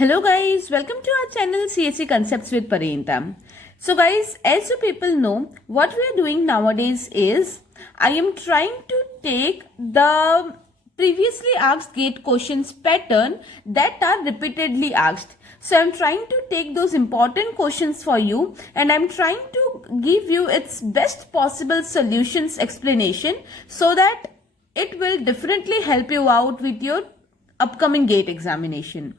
Hello guys, welcome to our channel CSC Concepts with Parinta. So guys, as you people know, what we are doing nowadays is I am trying to take the previously asked gate questions pattern that are repeatedly asked. So I'm trying to take those important questions for you and I'm trying to give you its best possible solutions explanation so that it will definitely help you out with your upcoming gate examination.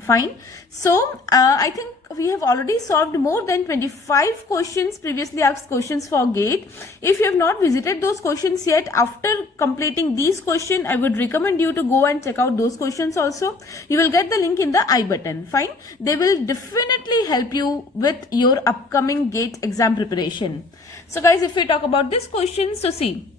Fine. So I think we have already solved more than 25 questions, previously asked questions for GATE. If you have not visited those questions yet, after completing these questions, I would recommend you to go and check out those questions also. You will get the link in the I button. Fine. They will definitely help you with your upcoming GATE exam preparation. So guys, if we talk about this question, so see,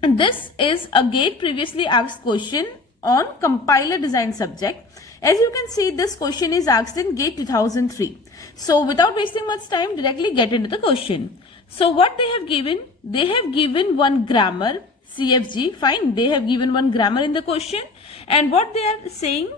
this is a GATE previously asked question on compiler design subject. As you can see, this question is asked in GATE 2003. So without wasting much time, directly get into the question. So what they have given one grammar, CFG, fine, they have given one grammar in the question. And what they are saying,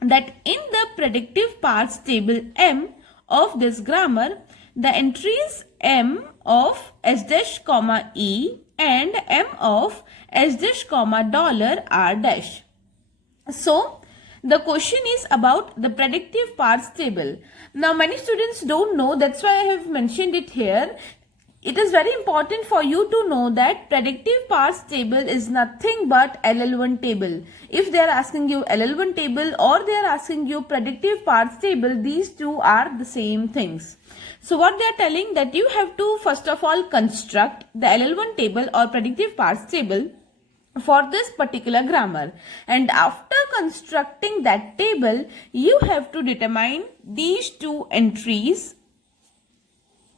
that in the predictive parts table M of this grammar, the entries M of S dash comma E and M of S dash comma dollar R dash. So the question is about the predictive parts table. Now many students don't know, that's why I have mentioned it here. It is very important for you to know that predictive parts table is nothing but LL1 table. If they are asking you LL1 table or they are asking you predictive parts table, these two are the same things. So what they are telling, that you have to first of all construct the LL1 table or predictive parts table for this particular grammar, and after constructing that table you have to determine these two entries,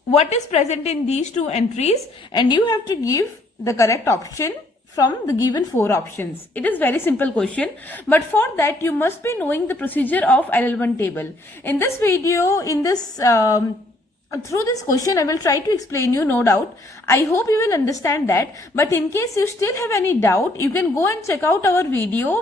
what is present in these two entries, and you have to give the correct option from the given 4 options. It is very simple question, but for that you must be knowing the procedure of LL1 table. In this video, through this question I will try to explain you, no doubt. I hope you will understand that, but in case you still have any doubt, you can go and check out our video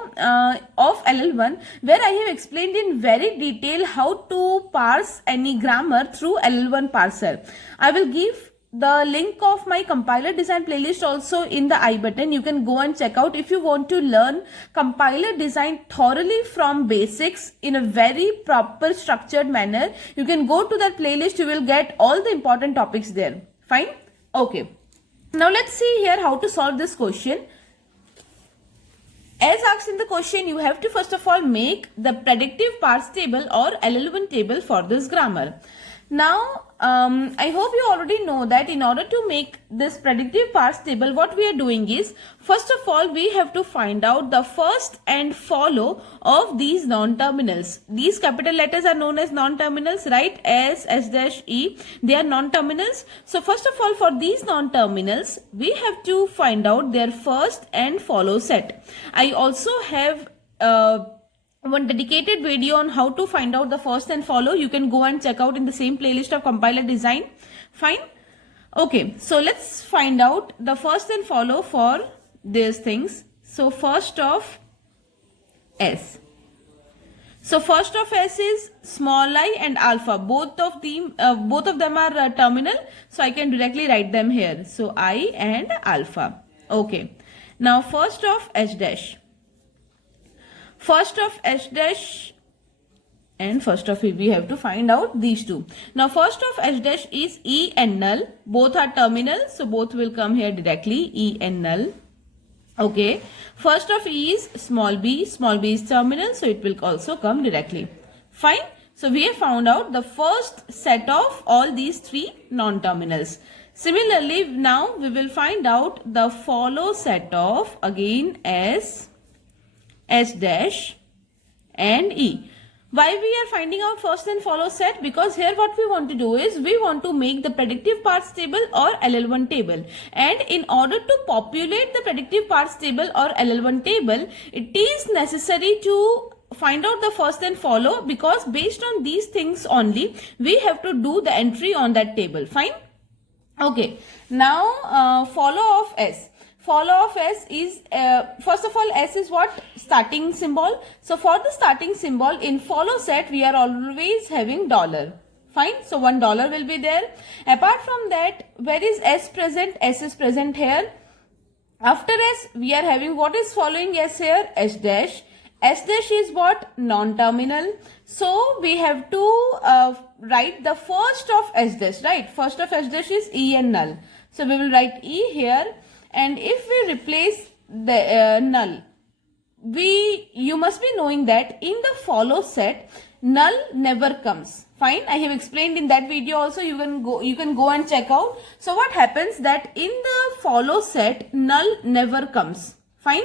of LL1 where I have explained in very detail how to parse any grammar through LL1 parser. I will give the link of my compiler design playlist also in the I button. You can go and check out if you want to learn compiler design thoroughly from basics in a very proper structured manner. You can go to that playlist, you will get all the important topics there. Fine? Okay. Now let's see here how to solve this question. As asked in the question, you have to first of all make the predictive parts table or LL1 table for this grammar. Now, I hope you already know that in order to make this predictive parts table, what we are doing is, first of all, we have to find out the first and follow of these non-terminals. These capital letters are known as non-terminals, right? S, S dash E, they are non-terminals. So first of all, for these non-terminals, we have to find out their first and follow set. I also have one dedicated video on how to find out the first and follow. You can go and check out in the same playlist of compiler design. Fine. Okay, so let's find out the first and follow for these things. So first of S. So first of S is small I and alpha. Both of them are terminal. So I can directly write them here. So I and alpha. Okay. Now first of S dash. First of S dash and first of E, we have to find out these two. Now first of S dash is E and null. Both are terminal, so both will come here directly, E and null. Okay. First of E is small b is terminal, so it will also come directly. Fine. So we have found out the first set of all these 3 non-terminals. Similarly, now we will find out the follow set of again S dash and E. Why we are finding out first and follow set? Because here what we want to do is we want to make the predictive parts table or LL1 table, and in order to populate the predictive parts table or LL1 table, it is necessary to find out the first and follow, because based on these things only we have to do the entry on that table. Fine. Okay. Now follow of S. follow of S is, first of all, S is what? Starting symbol. So for the starting symbol in follow set, we are always having dollar. Fine. So $1 will be there. Apart from that, where is S present? S is present here. After S, we are having, what is following S here? S dash. S dash is what? Non-terminal. So we have to write the first of S dash, right? First of S dash is E and null. So we will write E here. And if we replace the null, you must be knowing that in the follow set, null never comes. Fine, I have explained in that video also. You can go and check out. So what happens that in the follow set, null never comes. Fine.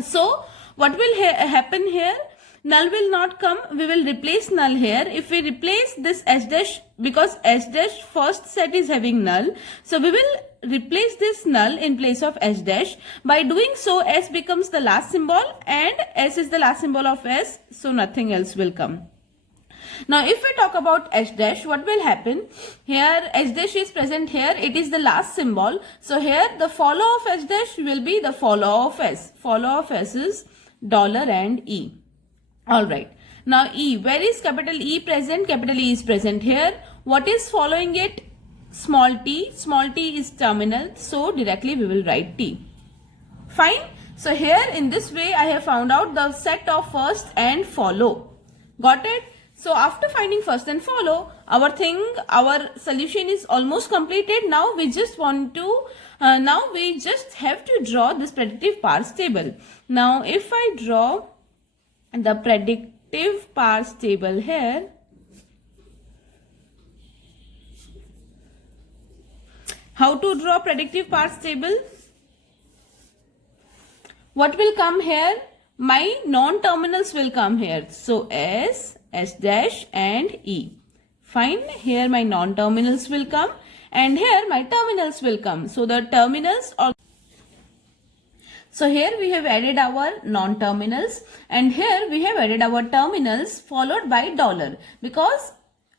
So what will happen here? Null will not come. We will replace null here. If we replace this S dash, because S dash first set is having null, so we will replace this null in place of S dash. By doing so, S becomes the last symbol and S is the last symbol of S, so nothing else will come. Now if we talk about S dash, what will happen? Here S dash is present here. It is the last symbol. So here the follow of S dash will be the follow of S. Follow of S is dollar and E. Alright. Now E. Where is capital E present? Capital E is present here. What is following it? Small t. Small t is terminal. So directly we will write T. Fine. So here in this way I have found out the set of first and follow. Got it? So after finding first and follow, our solution is almost completed. Now we just have to draw this predictive parse table. Now if I draw the predictive parse table here, how to draw predictive parse table? What will come here? My non-terminals will come here. So S, S dash and E. Fine. Here my non-terminals will come and here my terminals will come. So the terminals are... So here we have added our non-terminals and here we have added our terminals followed by dollar, because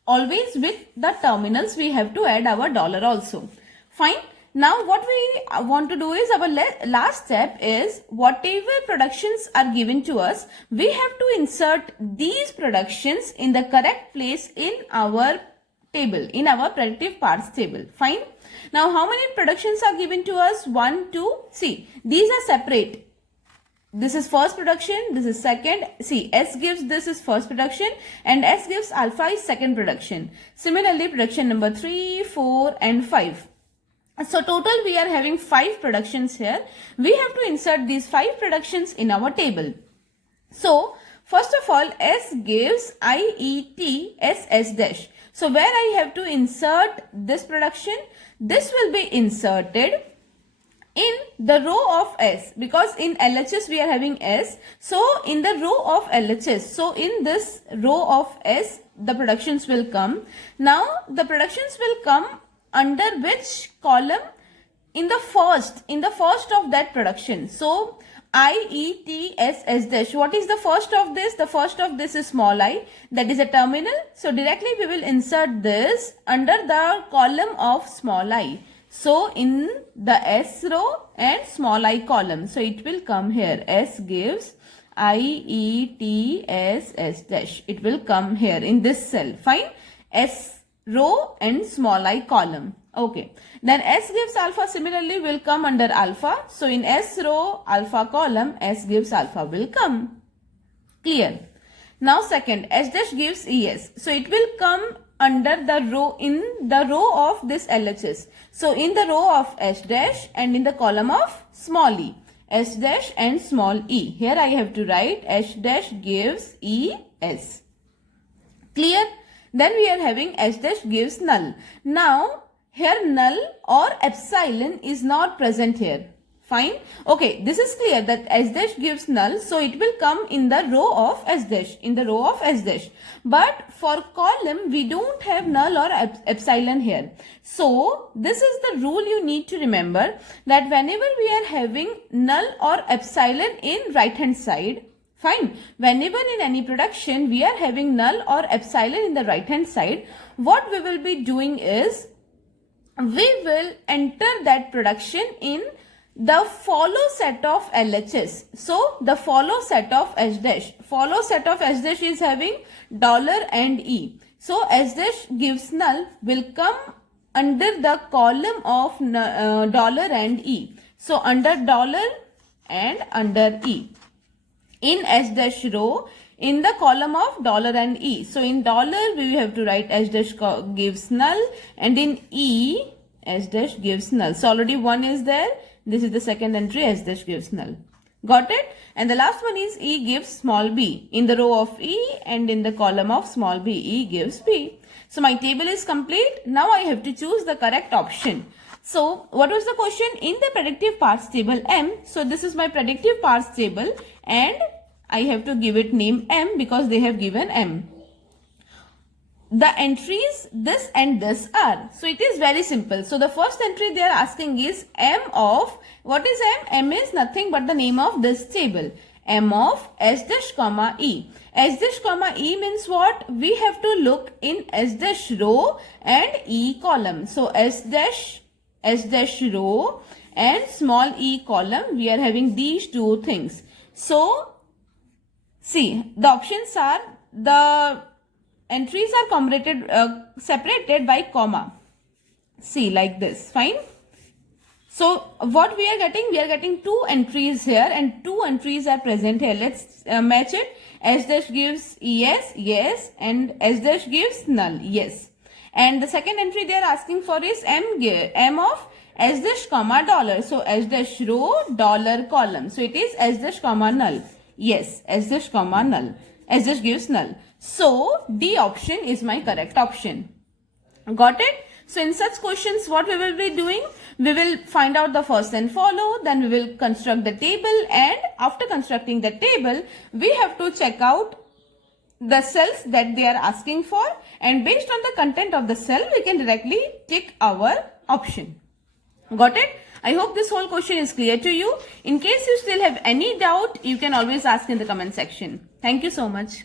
always with the terminals we have to add our dollar also. Fine. Now what we want to do is, our last step is, whatever productions are given to us, we have to insert these productions in the correct place in our table, in our predictive parse table. Fine. Now how many productions are given to us? 1, 2, see, these are separate. This is first production, this is second. See, S gives this is first production and S gives alpha is second production. Similarly, production number 3, 4 and 5. So total we are having 5 productions here. We have to insert these 5 productions in our table. So first of all, S gives IET S dash. So where I have to insert this production, this will be inserted in the row of S, because in LHS we are having S. So in the row of LHS, so in this row of S, the productions will come. Now the productions will come under which column? In the first of that production. So IET S dash. What is the first of this? The first of this is small I, that is a terminal. So directly we will insert this under the column of small I. So in the S row and small I column. So it will come here. S gives IET S dash. It will come here in this cell. Fine. S row and small I column. Okay. Then S gives alpha similarly will come under alpha. So in S row alpha column, S gives alpha will come. Clear. Now second, S dash gives ES. So it will come under the row, in the row of this LHS. So in the row of S dash and in the column of small e. S dash and small e. Here I have to write S dash gives ES. Clear? Then we are having S dash gives null. Now here null or epsilon is not present here. Fine. Okay, this is clear that S dash gives null, so it will come in the row of S dash, in the row of S dash. But for column, we don't have null or epsilon here. So this is the rule you need to remember, that whenever we are having null or epsilon in right hand side, fine, whenever in any production we are having null or epsilon in the right hand side, what we will be doing is, we will enter that production in the follow set of LHS. So the follow set of S dash. Follow set of S dash is having dollar and E. So S dash gives null will come under the column of dollar and E. So under dollar and under E. In S dash row, in the column of dollar and E. So in dollar we have to write S dash gives null, and in E S dash gives null. So already one is there. This is the second entry, S dash gives null. Got it? And the last one is E gives small b. In the row of E and in the column of small b, E gives b. So my table is complete. Now I have to choose the correct option. So what was the question? In the predictive parts table M. So this is my predictive parts table and I have to give it name M because they have given M. The entries this and this are. So it is very simple. So the first entry they are asking is M of, what is M? M is nothing but the name of this table. M of S dash comma E. S dash comma E means what? We have to look in S dash row and E column. So S dash row and small e column, we are having these two things. So see, the options are, the entries are separated by comma. See, like this. Fine. So what we are getting? We are getting two entries here and two entries are present here. Let's match it. S dash gives yes, yes, and S dash gives null, yes. And the second entry they are asking for is M of S dash comma dollar. So S dash row dollar column. So it is S dash comma null. Yes, S dash comma null. S dash gives null. So D option is my correct option. Got it? So in such questions, what we will be doing? We will find out the first and follow, then we will construct the table, and after constructing the table, we have to check out the cells that they are asking for, and based on the content of the cell, we can directly tick our option. Got it? I hope this whole question is clear to you. In case you still have any doubt, you can always ask in the comment section. Thank you so much.